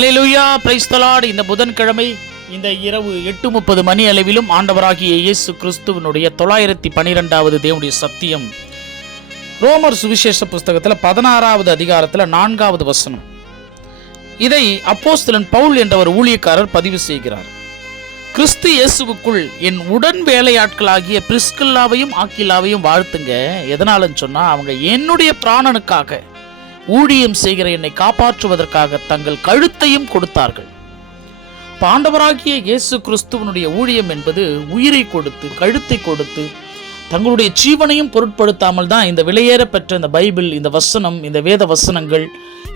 Hallelujah, praise the Lord. இந்த புதன்கிழமை இந்த இரவு 8:30 மணி அளவிலும் ஆண்டவராகிய இயேசு கிறிஸ்துவினுடைய 912வது தேவனுடைய சத்தியம் ரோமர் சுவிசேஷ புஸ்தகத்தில் 16வது அதிகாரத்தில் 4வது வசனம். இதை அப்போஸ்தலன் பவுல் என்ற ஒரு ஊழியக்காரர் பதிவு செய்கிறார். கிறிஸ்து இயேசுவுக்குள் என் உடன் வேலையாட்களாகிய பிரிஸ்கில்லாவையும் ஆக்கில்லாவையும் வாழ்த்துங்க. எதனாலன்னு சொன்னா, அவங்க என்னுடைய பிராணனுக்காக ஊழியம் செய்கிற என்னை காப்பாற்றுவதற்காக தங்கள் கழுத்தையும் கொடுத்தார்கள். ஆண்டவராகிய இயேசு கிறிஸ்துவனுடைய ஊழியம் என்பது உயிரை கொடுத்து கழுத்தை கொடுத்து தங்களுடைய ஜீவனையும் பொருட்படுத்தாமல் தான் இந்த விலையேற பெற்ற இந்த பைபிள், இந்த வசனம், இந்த வேத வசனங்கள்,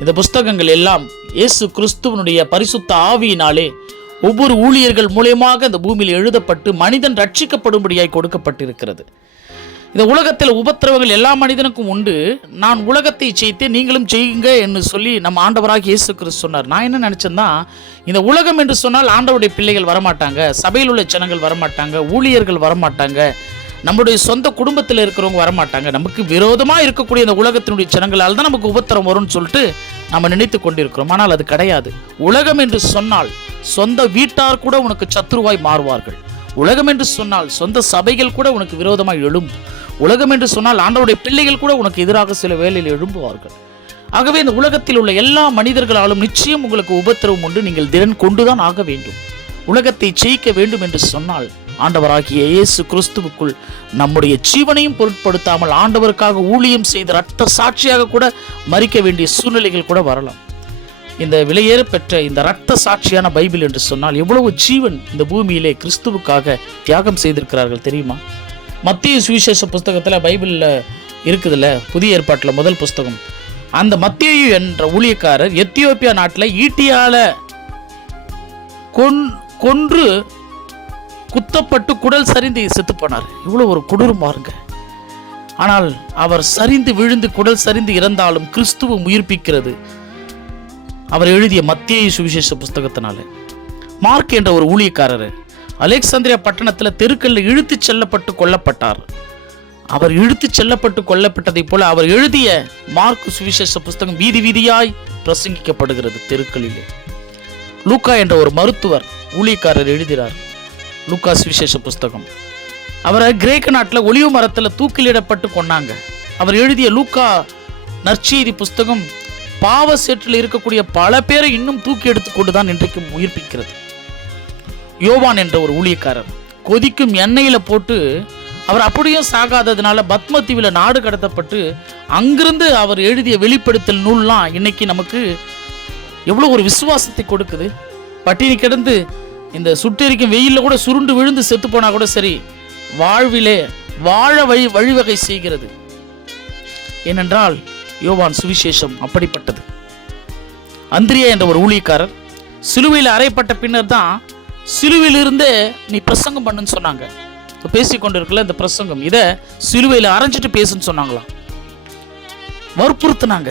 இந்த புஸ்தகங்கள் எல்லாம் இயேசு கிறிஸ்துவனுடைய பரிசுத்த ஆவியினாலே ஒவ்வொரு ஊழியர்கள் மூலமாக இந்த பூமியில் எழுதப்பட்டு மனிதன் ரட்சிக்கப்படும்படியாய் கொடுக்கப்பட்டிருக்கிறது. இந்த உலகத்தில் உபத்திரவங்கள் எல்லா மனிதனுக்கும் உண்டு. நான் உலகத்தை ஜெயித்தேன், நீங்களும் செய்யுங்க என்று சொல்லி நம்ம ஆண்டவராக இயேசு கிறிஸ்து சொன்னார். நான் என்ன நினச்சேன்னா, இந்த உலகம் என்று சொன்னால் ஆண்டவருடைய பிள்ளைகள் வரமாட்டாங்க, சபையில் உள்ள ஜனங்கள் வரமாட்டாங்க, ஊழியர்கள் வரமாட்டாங்க, நம்முடைய சொந்த குடும்பத்தில் இருக்கிறவங்க வரமாட்டாங்க, நமக்கு விரோதமாக இருக்கக்கூடிய இந்த உலகத்தினுடைய ஜனங்களால் தான் நமக்கு உபத்திரம் வரும்னு சொல்லிட்டு நம்ம நினைத்து கொண்டிருக்கிறோம். ஆனால் அது கிடையாது. உலகம் என்று சொன்னால் சொந்த வீட்டார் கூட உனக்கு சத்துருவாய் மாறுவார்கள். உலகம் என்று சொன்னால் சொந்த சபைகள் கூட உனக்கு விரோதமாக எழும். உலகம் என்று சொன்னால் ஆண்டவருடைய பிள்ளைகள் கூட உனக்கு எதிராக சில வேளையில் எழும்புவார்கள். ஆகவே இந்த உலகத்தில் உள்ள எல்லா மனிதர்களாலும் நிச்சயம் உங்களுக்கு உபத்திரவம் உண்டு. நீங்கள் திறன் கொண்டுதான் ஆக வேண்டும். உலகத்தை ஜெயிக்க வேண்டும் என்று சொன்னால் ஆண்டவராகிய இயேசு கிறிஸ்துவுக்குள் நம்முடைய ஜீவனையும் பொருட்படுத்தாமல் ஆண்டவருக்காக ஊழியம் செய்த இரத்த சாட்சியாக கூட மரிக்க வேண்டிய சூழ்நிலைகள் கூட வரலாம். இந்த விலையேற பெற்ற இந்த இரத்த சாட்சியான பைபிள் என்று சொன்னால் எவ்வளவு ஜீவன் இந்த பூமியிலே கிறிஸ்துவுக்காக தியாகம் செய்திருக்கிறார்கள் தெரியுமா? மத்திய சுவிசேஷ புஸ்தகத்தில் பைபிளில் இருக்குதுல்ல, புதிய ஏற்பாட்டில் முதல் புஸ்தகம். அந்த மத்தேயு என்ற ஊழியக்காரர் எத்தியோப்பியா நாட்டில் ஈட்டியால கொன்று குத்தப்பட்டு குடல் சரிந்து செத்து போனார். இவ்வளோ ஒரு கொடூரம் பாருங்க. ஆனால் அவர் சரிந்து விழுந்து குடல் சரிந்து இறந்தாலும் கிறிஸ்துவம் உயிர்ப்பிக்கிறது அவர் எழுதிய மத்தேயு சுவிசேஷ புஸ்தகத்தினால. மார்க் என்ற ஒரு ஊழியக்காரர் அலெக்சாந்திரியா பட்டணத்தில் தெருக்களில் இழுத்து செல்லப்பட்டு கொல்லப்பட்டார். அவர் இழுத்து செல்லப்பட்டு கொல்லப்பட்டதை போல அவர் எழுதிய மார்க் சுவிசேஷ புஸ்தகம் வீதி வீதியாய் பிரசங்கிக்கப்படுகிறது தெருக்களிலே. லூக்கா என்ற ஒரு மருத்துவர் ஊழியக்காரர் எழுதினார் லூக்கா சுவிசேஷ புஸ்தகம். அவரை கிரேக்க நாட்டில் ஒலிவு மரத்தில் தூக்கிலிடப்பட்டு கொண்டாங்க. அவர் எழுதிய லூக்கா நற்செய்தி புஸ்தகம் பாவ சேற்றில் இருக்கக்கூடிய பல பேரை இன்னும் தூக்கி எடுத்துக்கொண்டு தான் இன்றைக்கும் உயிர்ப்பிக்கிறது. யோவான் என்ற ஒரு ஊழியக்காரர் கொதிக்கும் எண்ணெயில போட்டு அவர் அப்படியும் சாகாததுனால பத்மதீவில் நாடு கடத்தப்பட்டு அங்கிருந்து அவர் எழுதிய வெளிப்படுத்தல் நூல்லாம் இன்னைக்கு நமக்கு எவ்வளோ ஒரு விசுவாசத்தை கொடுக்குது. பட்டினி கிடந்து இந்த சுட்டெரிக்கும் வெயிலில் கூட சுருண்டு விழுந்து செத்து போனா கூட சரி, வாழ்விலே வாழ வழிவகை செய்கிறது. ஏனென்றால் யோவான் சுவிசேஷம் அப்படிப்பட்டது. அந்திரியா என்ற ஒரு ஊழியக்காரர் சிலுவையில் அறையப்பட்ட பின்னர் தான் சிலுவையிலிருந்தே நீ பிரசங்கம் பண்ணுன்னு சொன்னாங்க. பேசிக்கொண்டு இருக்கல இந்த பிரசங்கம், இதை சிலுவையில் அரைஞ்சிட்டு பேசுன்னு சொன்னாங்களாம். வற்புறுத்தினாங்க.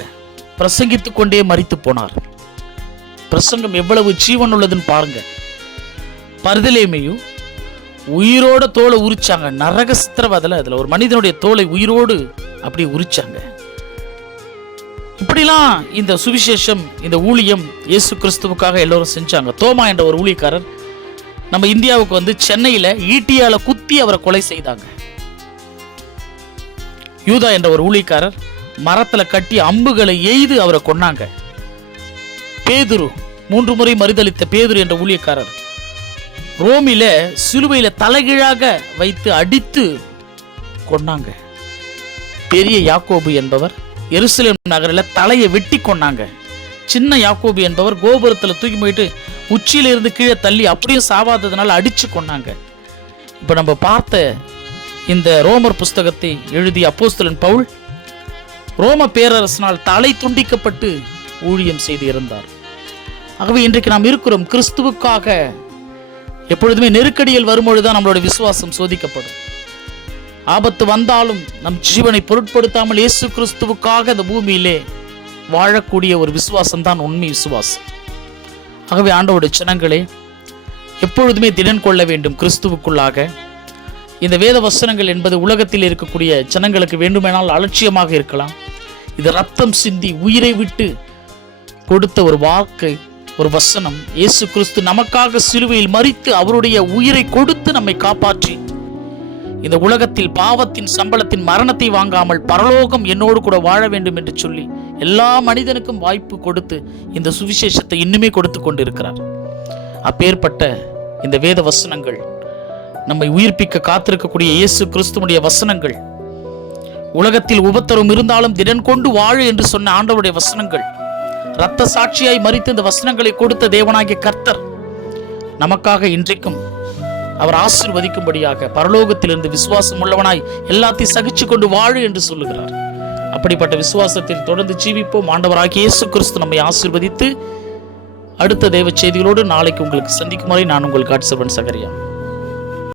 பிரசங்கித்து கொண்டே மரித்து போனார். பிரசங்கம் எவ்வளவு ஜீவன் உள்ளதுன்னு பாருங்க. பர்தலேமியும் உயிரோட தோலை உரிச்சாங்க. நரக சித்திரவதையில் அதில் ஒரு மனிதனுடைய தோலை உயிரோடு அப்படி உரிச்சாங்க. இப்படிலாம் இந்த சுவிசேஷம், இந்த ஊழியம் இயேசு கிறிஸ்துவுக்காக எல்லோரும் செஞ்சாங்க. தோமா என்ற ஒரு ஊழியக்காரர் நம்ம இந்தியாவுக்கு வந்து சென்னையில் ஈட்டியால குத்தி அவரை கொலை செய்தாங்க. யூதா என்ற ஒரு ஊழியக்காரர் மரத்தில் கட்டி அம்புகளை எய்து அவரை கொன்னாங்க. பேதுரு 3 முறை மறுதளித்த பேதுரு என்ற ஊழியக்காரர் ரோமில சிலுவையில தலைகீழாக வைத்து அடித்து கொன்னாங்க. பெரிய யாக்கோபு என்பவர் எருசலேம் நகரில் தலையை வெட்டி கொண்டாங்க. சின்ன யாக்கோபு என்பவர் கோபுரத்தில் தூக்கி போயிட்டு உச்சியிலிருந்து கீழே தள்ளி அப்படியும் சாவாததுனால அடிச்சு கொண்டாங்க. இப்போ நம்ம பார்த்த இந்த ரோமர் புஸ்தகத்தை எழுதிய அப்போஸ்தலன் பவுல் ரோம பேரரசனால் தலை துண்டிக்கப்பட்டு ஊழியம் செய்து இருந்தார். ஆகவே இன்றைக்கு நாம் இருக்கிறோம் கிறிஸ்துவுக்காக. எப்பொழுதுமே நெருக்கடியில் வரும்பொழுதுதான் நம்மளோட விசுவாசம் சோதிக்கப்படும். ஆபத்து வந்தாலும் நம் ஜீவனை பொருட்படுத்தாமல் இயேசு கிறிஸ்துவுக்காக இந்த பூமியிலே வாழக்கூடிய ஒரு விசுவாசம் தான் உண்மை விசுவாசம். ஆகவே ஆண்டவருடைய ஜனங்களே, எப்பொழுதுமே திடன் கொள்ள வேண்டும் கிறிஸ்துவுக்குள்ளாக. இந்த வேத வசனங்கள் என்பது உலகத்தில் இருக்கக்கூடிய ஜனங்களுக்கு வேண்டுமானால் அலட்சியமாக இருக்கலாம். இது ரத்தம் சிந்தி உயிரை விட்டு கொடுத்த ஒரு வாக்கு, ஒரு வசனம், இயேசு கிறிஸ்து நமக்காக சிலுவையில் மரித்து அவருடைய உயிரை கொடுத்து நம்மை காப்பாற்றி இந்த உலகத்தில் பாவத்தின் சம்பளத்தின் மரணத்தை வாங்காமல் பரலோகம் என்னோடு கூட வாழ வேண்டும் என்று சொல்லி எல்லா மனிதனுக்கும் வாய்ப்பு கொடுத்து இந்த சுவிசேஷத்தை இன்னுமே கொடுத்து கொண்டிருக்கிறார். அப்பேற்பட்ட இந்த வேத வசனங்கள், நம்மை உயிர்ப்பிக்க காத்திருக்கக்கூடிய இயேசு கிறிஸ்துவுடைய வசனங்கள், உலகத்தில் உபத்திரம் இருந்தாலும் திடன் கொண்டு வாழு என்று சொன்ன ஆண்டவருடைய வசனங்கள், இரத்த சாட்சியாய் மரித்து இந்த வசனங்களை கொடுத்த தேவனாகிய கர்த்தர் நமக்காக இன்றைக்கும் அவர் ஆசீர்வதிக்கும்படியாக பரலோகத்திலிருந்து விசுவாசம் உள்ளவனாய் எல்லாத்தையும் சகிச்சு கொண்டு வாழு என்று சொல்லுகிறார். அப்படிப்பட்ட விசுவாசத்தில் தொடர்ந்து ஜீவிப்போம். ஆண்டவராகிய இயேசு கிறிஸ்து நம்மை ஆசீர்வதித்து அடுத்த தேவ செய்திகளோடு நாளைக்கு உங்களுக்கு சந்திக்கும் வரை நான் உங்கள் காட்சவன் சகரியா.